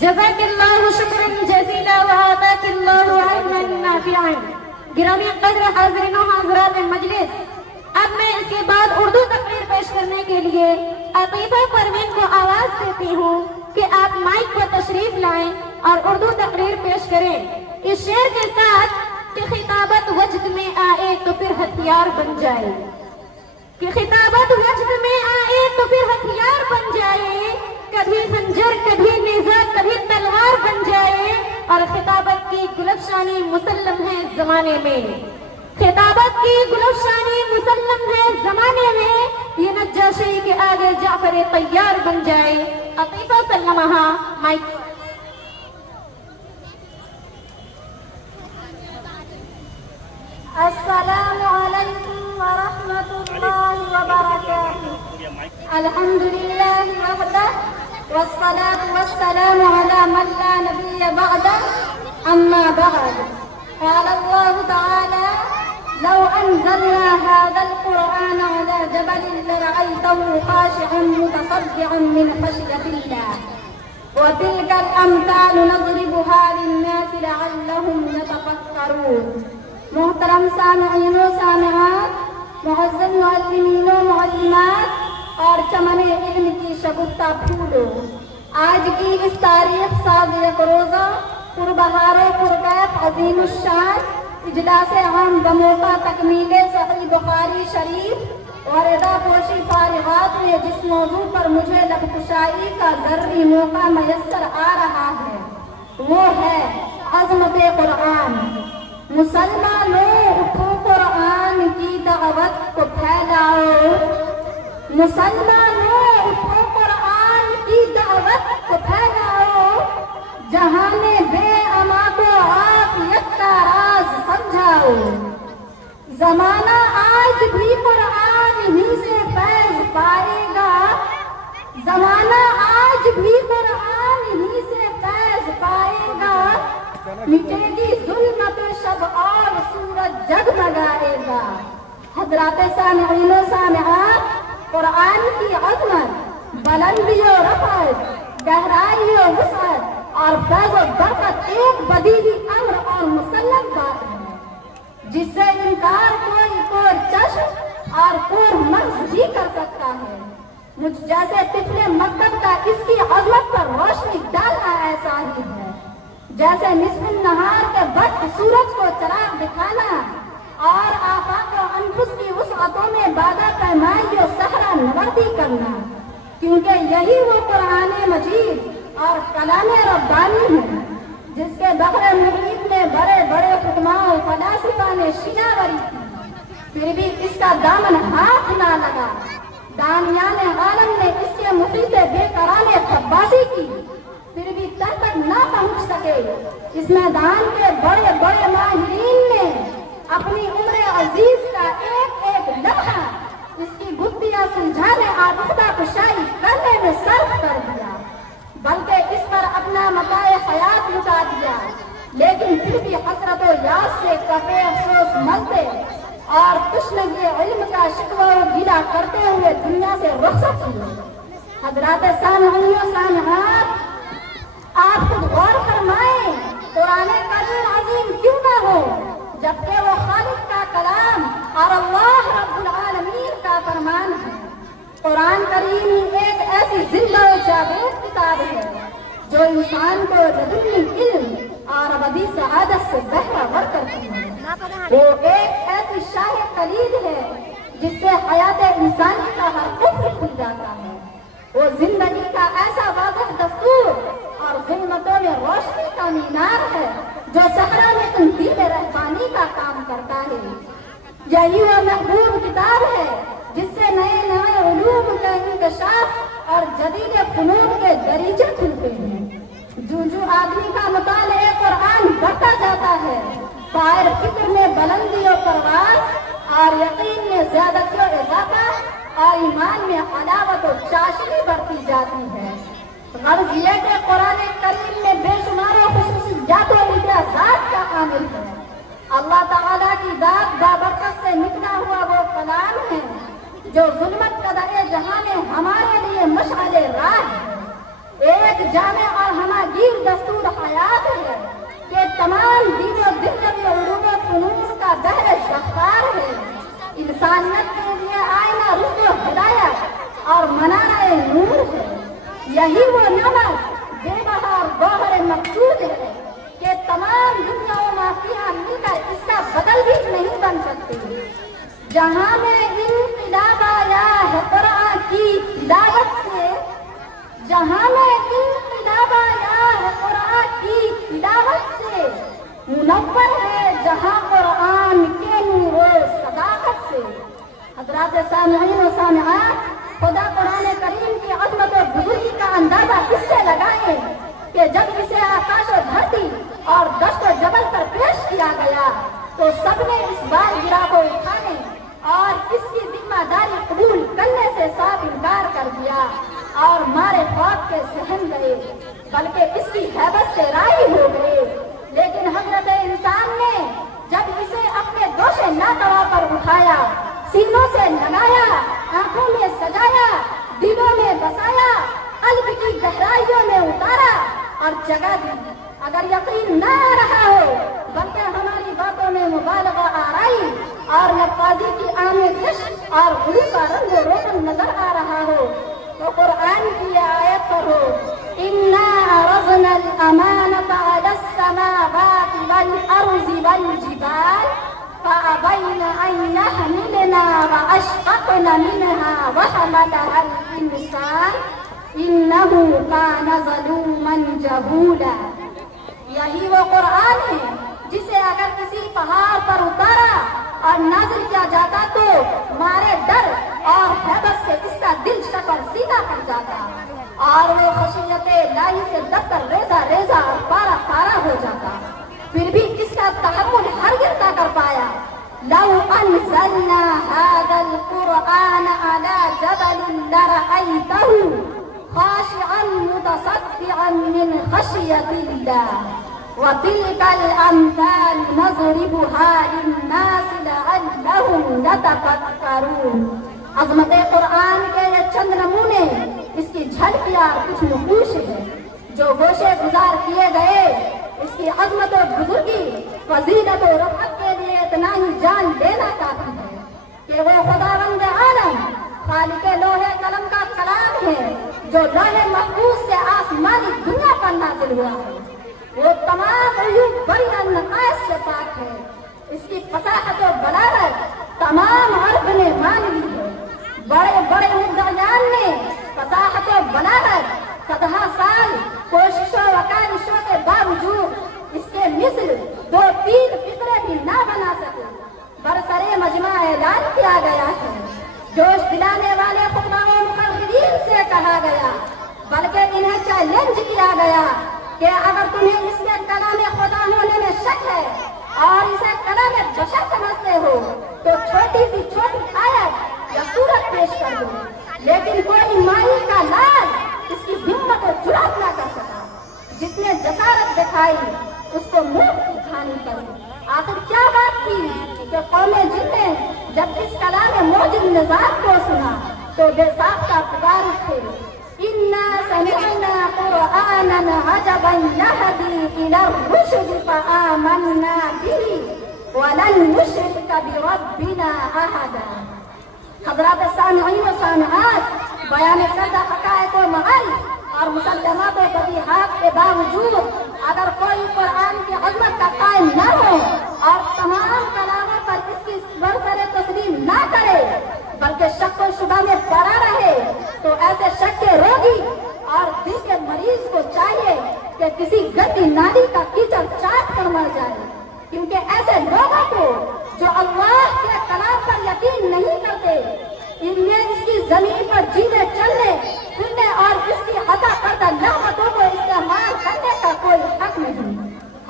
جزاک اللہ شکرا جزیلا وآتاک اللہ علما نافعا۔ گرامی قدر حاضرین و حاضرات مجلس، اب میں اس کے بعد اردو تقریر پیش کرنے کے لیے عطیفہ پروین کو آواز دیتی ہوں کہ آپ مائک پر تشریف لائیں اور اردو تقریر پیش کریں اس شعر کے ساتھ کہ خطابت وجد میں آئے تو پھر ہتھیار بن جائے، کہ خطابت وجد میں آئے تو پھر ہتھیار بن جائے، کبھی خنجر کبھی نیزہ کبھی تلوار بن جائے، اور خطابت کی گلفشانی مسلم ہے زمانے میں، خطابت کی گلفشانی مسلم ہے زمانے میں، یہ نجاشی کے آگے جعفر طیار بن جائے۔ عطیفہ سلمہ مائک۔ السلام علیکم ورحمۃ اللہ وبرکاتہ۔ الحمد للہ وحدہ والصلاة والسلام على من لا نبی بعدہ، اما بعد، قال اللہ تعالی لو انزلنا هذا القرآن على جبل لرأيته خاشعا متصدعا من خشية الله وتلك الأمثال نضربها للناس لعلهم يتفكرون۔ محترم سامعین و سامعات، معزز معلمین و معلمات اور چمن علم کی شگفتہ پھولوں، آج کی اس تاریخ ساز یک روزہ پربہار و پرکیف عظیم الشان اجلاس عام بموقع تکمیل صحیح بخاری شریف اور ادا پوشی فارغات میں جس موضوع پر مجھے لب کشائی کا ضروری موقع میسر آ رہا ہے وہ ہے عظمت قرآن۔ مسلمانوں اٹھو قرآن کی دعوت کو پھیلاؤ، مسلمانوں اٹھو قرآن کی دعوت کو پھیلاؤ، جہان بے اما کو عافیت کا راز سمجھاؤ۔ زمانہ آج بھی قرآن ہی سے فیض پائے گا، زمانہ آج بھی قرآن ہی سے فیض پائے گا، مٹے گی ظلمت شب اور سورج جگمگائے گا۔ حضرات سامعین و سامعات، قرآن کی عظمت، بلندی و رفعت، گہرائی و وسعت اور فیض و برکت ایک بدیہی امر اور مسلم بات ہے جس سے انکار کوئی کور چشم اور کور مغز ہی کر سکتا ہے۔ مجھ جیسے طفل مکتب کا اس کی عظمت پر روشنی ڈالنا ایسا ہی ہے جیسے نصف النہار کے وقت سورج کو چراغ دکھانا اور آفاق و انفس کی وسعتوں میں بادہ پیمائی و صحرا نوردی کرنا، کیونکہ یہی وہ قرآن مجید اور کلام ربانی ہے جس کے بحر محیط میں بڑے بڑے حکماء و فلاسفہ نے شناوری کی، پھر بھی اس کا دامن ہاتھ نہ لگا۔ دانیان عالم نے اس کے محیط بے قرار خباسی کی، پھر بھی تہ تک نہ پہنچ سکے۔ اس میدان کے بڑے بڑے ماہرین نے اپنی عمر عزیز کا ایک ایک لمحہ اس کی گتھیاں سلجھانے آبودہ کشائی کرنے میں صرف کر دیا، بلکہ اس پر اپنا متاع حیات لٹا دیا، لیکن پھر بھی حسرت و یاس سے کفے افسوس ملتے اور تشنگی علم کا شکوہ و گلہ کرتے ہوئے دنیا سے رخصت ہوئے۔ حضرات سامعین و سامعات، آپ خود غور فرمائیں، قرآن کریم عظیم کیوں نہ ہو جبکہ وہ خالق کا کلام اور اللہ رب العالمین کا فرمان ہے۔ قرآن کریم ایک ایسی زندہ و جاوید کتاب ہے جو انسان کو لدنی علم اور ابدی سعادت سے بہرہ کرتی ہے۔ وہ ایک ایسی شاہ کلید ہے جس سے حیات انسانی کا ہر کفر کھل جاتا ہے۔ وہ زندگی کا ایسا واضح دستور اور ظلمتوں میں روشنی کا مینار ہے جو صحرا میں تنظیم رہبانی کا کام کرتا ہے۔ یہی وہ محبوب کتاب ہے جس سے نئے نئے علوم کا انکشاف اور جدید فنون کے دریچے کھلتے ہیں۔ جو آدمی کا مطالعہ قرآن بڑھتا جاتا ہے، طائر فکر میں بلندی و پرواز اور یقین میں زیادتی و اضافہ اور ایمان میں حلاوت و چاشنی بڑھتی جاتی ہے۔ غرض یہ کہ قرآن کریم میں بے شمار خصوصیات و امتیازات کا حامل ہے۔ اللہ تعالیٰ کی ذات بابرکت سے نکلا ہوا وہ کلام ہے جو ظلمت قدر جہاں میں ہمارے لیے مشعل راہ ہے۔ ایک جامع اور तमाम दीन और दुनियावी उलूम और फनून का बहर ज़ख़्फ़ार है। इंसानियत के लिए आईना रूह व हिदायत और मनारा नूर है। यही वो नमक बेबहा और गौहर मकसूद है कि तमाम दुनिया व माफिया मिलकर इसका बदल भी नहीं बन सकती। जहाँ में इनक़िलाब आया है कुरान की तिलावत से, जहाँ में इनक़िलाब आया है कुरान की तिलावत से, मुनव्वर है जहाँ कुरान के नूर सदाकत से। हज़रात सामिईन व सामिआत, खुदा कुरान करीम की अज़मत और बुज़ुर्गी का अंदाजा इससे लगाएं कि जब इसे आकाश और धरती और दश्त और जबल पर पेश किया गया तो सबने इस बार गिरा को उठाने और इसकी जिम्मेदारी कबूल करने से साफ इनकार कर दिया और मारे खौफ के सहम गए, बल्कि इसकी हैबत से राई हो गए। लेकिन हजरत इंसान ने जब इसे अपने दोषे नातवा पर उठाया, सीनों से लगाया, आंखों में सजाया, दिलों में बसाया, कल्ब की गहराइयों में उतारा और जगह दी। अगर यकीन न आ रहा हो बल्कि हमारी बातों में मुबालगा आराई और नक्काजी की आमेज़श और गुरु का रंग रोगन नजर आ रहा हो तो कुरान की आयत पढ़ो, इन्ना अरज़ना अल-अमानता अलस-समावाति वल-अर्ज़ि वल-जिबाल फ़अबैना अन यहमिलना व अशफ़क़ना मिन्हा व हमलहा अल-इंसान इन्नहु काना ज़लूमन जहूला। यही वो कुरान है जिसे अगर किसी पहाड़ पर उतारा और नाज़िल किया जाता तो मारे डर और हैबत से इसका दिल शक्ल सीधा पड़ जाता और वो खशियते लाही से दबकर रेजा रेजा और पारा पारा हो जाता। फिर भी इसका तहम्मुल हरगिज़ न कर पाया। लौ अनज़लना हाज़ल कुरआन अला जबलिन लरअयतहु खाशिअन मुतसद्दिअन मिन खशियतिल्लाह व तिलकल अम्साल नज़रिबुहा लिन्नास लअल्लहुम यतफ़क्करून। अज़मत कुरान के ये चंद नमूने, इसकी झलकियां कुछ नकूश है जो गोशे गुजार किए गए। इसकी अज़मत और बुजुर्गी, फजीलत और रफ़अत के लिए इतना ही जान देना काफी है कि वो खुदावंद आलम खालिक़े लोहे कलम का कलाम है जो लोहे महफूज से आसमानी दुनिया पर नाज़िल हुआ है। वो तमाम उयूब बड़ी नक़ाइस से पाक है। इसकी फसाहत और बलागत तमाम अरब ने मान ली है। बड़े बड़े मुद्दइयान ने फसाहत और बलागत सदहा साल कोशिशों वकारिशों के बावजूद इसके मिस्र दो तीन फिक्रे भी ना बना सके। बरसरे मजमा ऐलान किया गया है, जोश दिलाने वाले खुतबा मुकर्रिरीन से कहा गया, बल्कि इन्हें चैलेंज किया गया कि अगर तुम्हें इसके कलाम खुदा होने में शक है और इसे कलाम बशर समझते हो तो छोटी सी छोटी आयत या सूरत पेश कर दो। लेकिन कोई माई का लाल इसकी हिम्मत को चुरात ना कर सका। जिसने जसारत दिखाई उसको मुंह की खानी पड़ी। आखिर क्या बात थी कि कौमे जिन ने जब इस कलाम मौजूद निजाम को सुना तो बेसाख्ता पुकार उठे, इन्ना समिअना कुरआनन अजबन यहदी इला रुश्द फआमन्ना बिही वलन नुश्रिक बिरब्बिना अहदा। हज़रात सामिईन व सामिआत, बयान करदा हक़ाइक़ व मआरिफ़ और मुसल्लमात व बदीहात के बावजूद अगर कोई कुरान की अज़मत का कायल न हो और तमाम कलामों पर इसकी बरसरे तस्लीम न करे बल्कि शक व शुबा में पड़ा रहे तो ऐसे शक के रोगी और दिल के मरीज को चाहिए कि किसी गंदी नाली का कीचड़ चाट कर मर जाए। क्योंकि ऐसे लोगों को जो अल्लाह के कलाम पर यकीन नहीं करते, इनमें इसकी जमीन पर जीने चलने फिरने और इसकी अता करदा नेमतों को इस्तेमाल करने का कोई हक नहीं।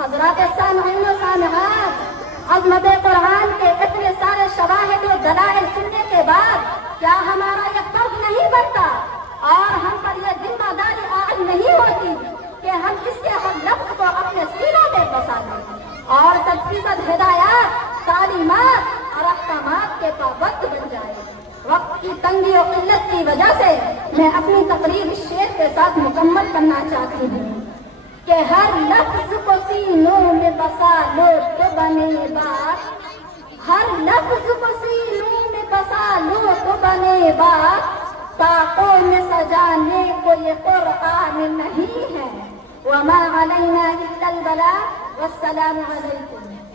हज़रात सामिईन व सामिआत, अज़मत कुरान के इतने सारे शवाहिद व दलाइल सुनने के बाद क्या हमारा यह फर्ज नहीं बनता और हम पर यह जिम्मेदारी आज नहीं होती कि हम इसके हर लफ्ज़ को अपने सीनों में बसा लें और 100% हिदायत, तालीमात और अहकामात के पाबंद बन जाए। वक्त की तंगी और किल्लत की वजह से मैं अपनी तकरीर इस शेर के साथ मुकम्मल करना चाहती हूँ कि हर लफ्ज़ को सीनों में बसा بنے بات، ہر لفظ کو سینوں میں بسا لو تو بنے بات، طاقوں میں سجانے کو یہ قرآن نہیں ہے۔ وما علینا الا البلاغ، والسلام علیکم۔